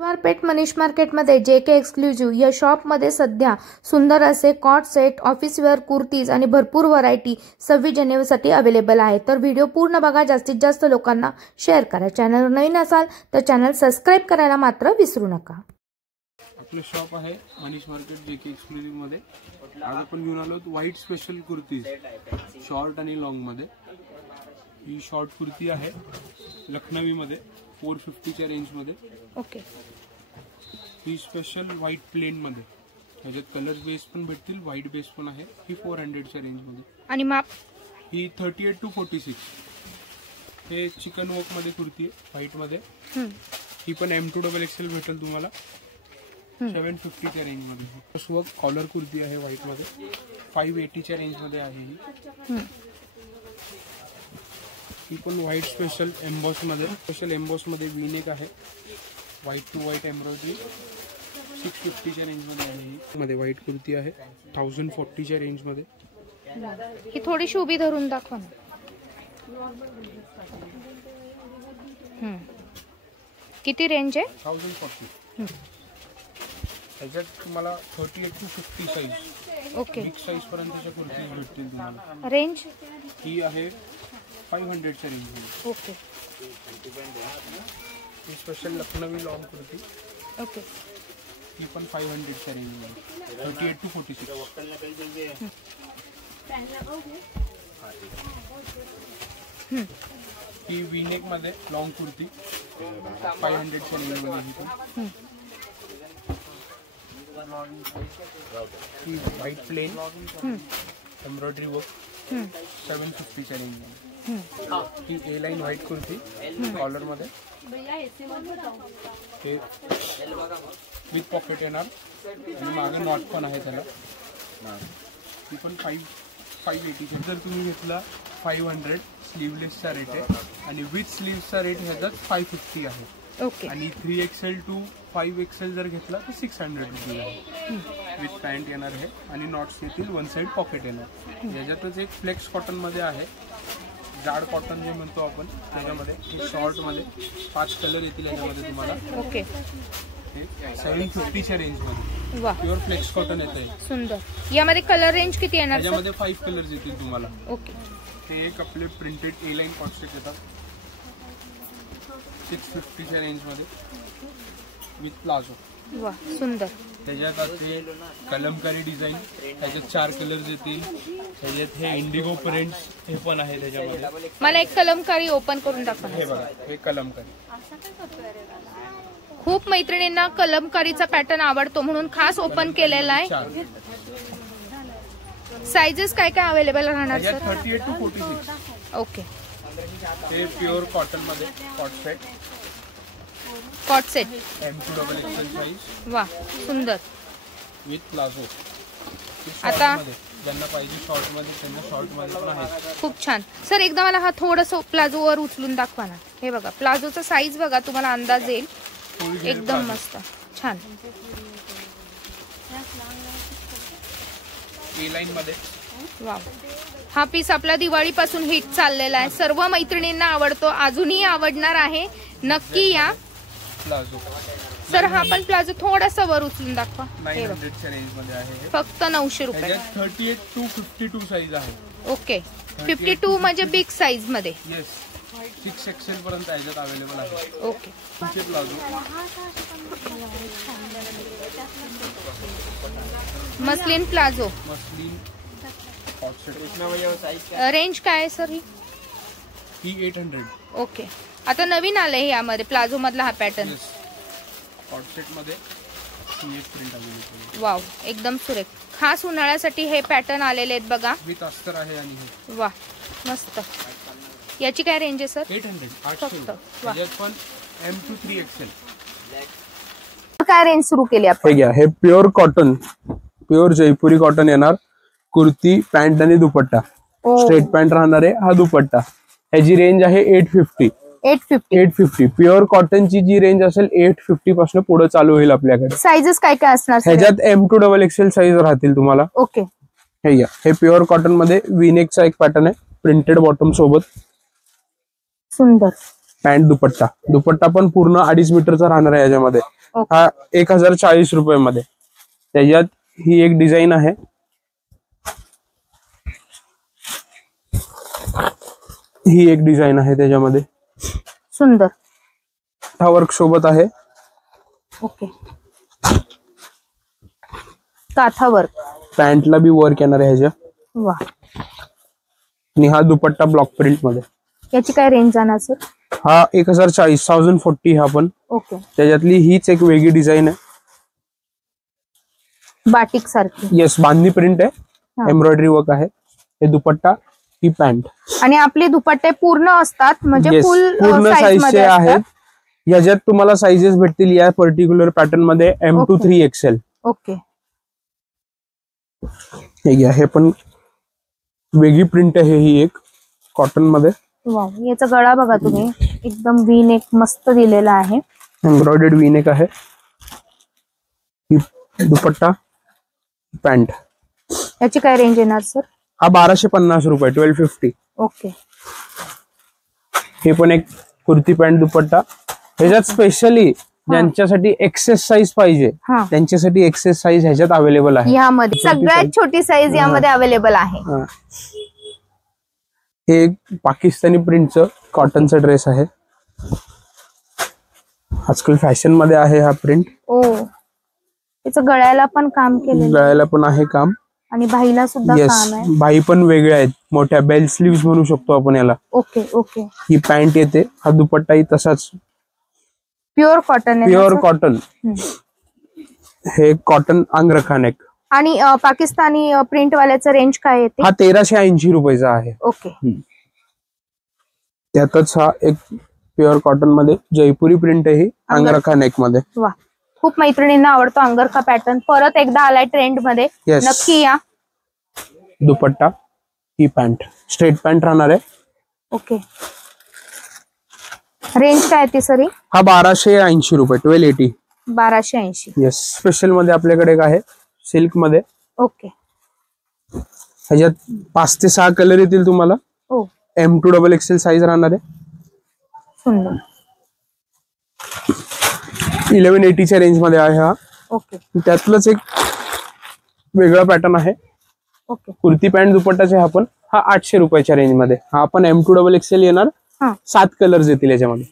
पेठ मनीष मार्केटमध्ये JK exclusive या शॉपमध्ये सध्या सुंदर असे cot set, office wear kurtis आणि भरपूर व्हरायटी 26 जानेवारीसाठी अवेलेबल आहे। तर व्हिडिओ पूर्ण बघा, जास्तीत जास्त लोकांना शेअर करा। चॅनलवर नवीन असाल तर चॅनल सबस्क्राइब करायला मात्र विसरू नका। आपलं शॉप आहे मनीष मार्केट JK एक्सक्लुझिव्ह मध्ये। आज आपण घेऊन आलो व्हाईट स्पेशल कुर्तीज, शॉर्ट आणि लॉंग मध्ये। ही शॉर्ट कुर्ती आहे लखनवी मध्ये 450 च्या रेंज मध्ये। ओके, ही स्पेशल व्हाईट प्लेन मध्ये, ह्याच्यात कलर बेस पण भेटतील, व्हाईट बेस पण आहे। ही 400 च्या रेंज मध्ये आणि माप ही 38 to 46। हे चिकन वर्क मध्ये कुर्ती आहे व्हाईट मध्ये। ही पण M2XXL भेटेल तुम्हाला 750 च्या रेंज मध्ये। वर्क कॉलर कुर्ती आहे व्हाईट मध्ये, 580 च्या रेंज मध्ये आहे ही पण व्हाईट स्पेशल एम्बॉस मध्ये वी-नेक आहे, व्हाईट टू व्हाईट एम्ब्रॉयडरी, 650 च्या रेंज मध्ये आहे। ही मध्ये व्हाईट कुर्ती आहे 1040 च्या रेंज मध्ये। ही थोडीशी उभी धरून दाखवा ना। किती रेंज आहे? 1040। ह्याच्यात तुम्हाला 38 to 50 size, okay, big size पर्यंतच्या कुर्तीज भेटतील तुम्हाला। रेंज ही आहे 500 च्या रेंज मध्ये। ओके, ही special Lucknowi long kurti, okay, ही पण 500 च्या रेंज मध्ये, 38 to 46। ही वी-नेक मध्ये लॉंग कुर्ती 500 च्या रेंज मध्ये। ही व्हाईट प्लेन एम्ब्रॉयडरी वर्क 750 च्या रेंज मध्ये। ही A line white kurti collar मध्ये, हे विथ पॉकेट येणार आणि मागे नॉट पण आहे त्याला। ही पण 580 च्या। जर तुम्ही घेतला 500 स्लीवलेसचा रेट आहे आणि विथ स्लीव्सचा रेट ह्याच्यात 550 आहे। ओके, आणि 3XL to 5XL जर घेतला तर 600 रुपये आहे। विथ पॅन्ट येणार आहे आणि नॉट्स येतील, वन साइड पॉकेट येणार। याच्यातच एक फ्लेक्स कॉटन मध्ये आहे, जाड कॉटन जे म्हणतो आपण त्याच्यामध्ये। हे शॉर्ट मध्ये 5 कलर येतील याच्यामध्ये तुम्हाला। ओके, 750 च्या रेंज मध्ये वा, प्युअर फ्लेक्स कॉटन येते। सुंदर। यामध्ये कलर रेंज किती येणार? याच्यामध्ये 5 कलर्स येतील तुम्हाला। ओके, हे एक आपले प्रिंटेड ए लाइन कॉन्सेप्ट येतात 650 च्या रेंज मध्ये विथ प्लाझो। वा, सुंदर। त्याच्यात असे कलमकारी डिझाईन, त्याच्यात 4 कलर्स येतील। त्याच्यात हे इंडिगो प्रिंट्स हे पण आहे त्याच्यामध्ये। मला एक कलमकारी ओपन करून दाखवा। हे बघा, हे कलमकारी। खूप मैत्रिणींना कलमकारीचा पॅटर्न आवडतो म्हणून खास ओपन केलेला आहे। साइजेस काय काय अवेलेबल राहणार सर? 38 to 46। ओके, हे प्युअर कॉटन मध्ये कॉट सेट M2XXL साइज, वा, सुंदर विथ प्लाझो। आता ज्यांना पाहिजे शॉर्ट मध्ये त्यांना शॉर्ट मध्ये पण आहे। खूप छान सर, एकदा मला हा थोडंसं प्लाझो वर उचलून दाखवा ना। हे बघा, प्लाझोचा साईज बघा, तुम्हाला अंदाज येईल। एकदम मस्त, छान। ए लाइन मध्ये वाव, हा पीस आपला दिवाळी पासून हिट चाललेला आहे, सर्व मैत्रिणींना आवडतो, अजूनही आवडणार आहे। नक्की या। प्लाझो सर, हा पण प्लाझो थोडासा वर उचलून दाखवा। 900 च्या रेंज मध्ये आहे, फक्त 900 रुपये। 38 to 52 साइज आहे। ओके, 52 म्हणजे बिग साइज मध्ये। येस, 6XL पर्यंत याच्यात अवेलेबल आहे। ओके, तुमचे palazzo muslin palazzo, muslin cot range काय आहे सर? ही 800। ओके, आता नवीन आलंय यामध्ये प्लाझो मधला हा पॅटर्न। कॉट सेट मध्ये सीएफ प्रिंट अवेलेबल। वाव, एकदम सुरेख। खास उन्हाळ्यासाठी हे पॅटर्न आलेले आहेत बघा। विथ अस्तर आहे आणि हे वा, मस्त। याची काय रेंज आहे सर? 800 याच्यात पण M to 3XL। काय रेंज सुरू केली आपण? हे घ्या, हे प्युअर कॉटन, प्युअर जयपुरी कॉटन येणार। कुर्ती, पॅन्ट आणि दुपट्टा, स्ट्रेट पॅन्ट राहणार आहे। हा दुपट्टा, ह्याची रेंज आहे 850। प्युअर कॉटनची जी रेंज असेल 850 पासून पुढे चालू होईल आपल्याकडे। साइजेस काय काय असणार? ह्याच्यात M2XXL साइज राहतील तुम्हाला। ओके, हे घ्या, हे प्युअर कॉटन मध्ये वी-नेकचा एक पॅटर्न आहे, प्रिंटेड बॉटम सोबत, सुंदर। पॅन्ट दुपट्टा पण पूर्ण 2.5 मीटरचा राहणार आहे याच्यामध्ये। हा 1040 रुपयामध्ये. त्याच्यात ही एक डिझाईन आहे, ही एक डिझाईन आहे त्याच्यामध्ये सुंदर हा वर्क सोबत आहे. ओके, काथा वर्क, पॅन्टला बी वर्क येणार आहे ह्याच्या. वा. आणि हा दुपट्टा ब्लॉक प्रिंट मध्ये. याची काय रेंज जाणार सर? हा 1040 हा पण. ओके, त्याच्यातली हीच एक वेगळी डिझाईन आहे, बाटिक सारखी. येस, बांधणी प्रिंट आहे, एम्ब्रॉयडरी वर्क आहे. हे दुपट्टा, ही पॅन्ट. आणि आपले दुपट्टे पूर्ण असतात म्हणजे पूर्ण साईजचे आहेत. याच्यात तुम्हाला साईजेस भेटतील या पर्टिक्युलर पॅटर्न मध्ये M to 3XL. ओके, हे पण वेगळी प्रिंट आहे, ही एक कॉटन मध्ये. वाव, याचा गळा बघा तुम्ही, एकदम वी नेक मस्त दिलेला आहे, एम्ब्रॉयडर्ड वी नेक आहे. ही दुपट्टा, पॅन्ट. याची काय रेंज येणार सर? हा 1250 रुपये, 1250. ओके, हे पण एक कुर्ती पॅन्ट दुपट्टा. ह्याच्यात स्पेशली ज्यांच्यासाठी एक्सेस साईज पाहिजे त्यांच्यासाठी एक्सेस साईज ह्याच्यात अवेलेबल आहे. यामध्ये सगळ्यात छोटी साईज यामध्ये अवेलेबल आहे. हे एक पाकिस्तानी प्रिंटचं कॉटनचा ड्रेस आहे, आजकाल फॅशन मध्ये आहे हा प्रिंट. ओ, याचं गळ्याला पण काम केलेलं, गळ्याला पण आहे काम आणि बाहीला सुद्धा काम आहे. बाही पण वेगळ्या आहेत, मोठ्या बेल स्लीव्स म्हणू शकतो आपण याला. ओके ओके, ही पॅन्ट येते, हा दुपट्टाही तसाच प्युअर कॉटन आहे. Pure cotton. हे कॉटन अंगरखा नेक. आणि पाकिस्तानी प्रिंट वाल्याचं रेंज काय येते? हा 1380 रुपयाचा आहे. ओके, त्यातच हा एक प्युअर कॉटन मध्ये जयपुरी प्रिंट आहे, अंगरखा नेक मध्ये. वा, खूप मैत्रिणींना आवडतो अंगरखा पॅटर्न, परत एकदा आलाय ट्रेंड मध्ये. नक्की या. दुपट्टा, ही पॅन्ट स्ट्रेट पॅन्ट राहणार आहे. ओके, रेंज काय येते सर? हा 1280 रुपये, 1280. 1280. येस, स्पेशल मध्ये आपल्याकडे एक आहे सिल्क मध्ये. ओके, ह्याच्यात 5 ते 6 कलर येतील तुम्हाला. M to XXL साईज राहणार आहे. सुंदर. 1180च्या रेंज मध्ये आहे हा. ओके, त्यातलंच एक वेगळा पॅटर्न आहे. ओके, कुर्ती पॅन्ट दुपट्टाचे हा 800 रुपयाच्या रेंज मध्ये. हा पण M to XXL येणार. 7 कलर्स येतील याच्यामध्ये.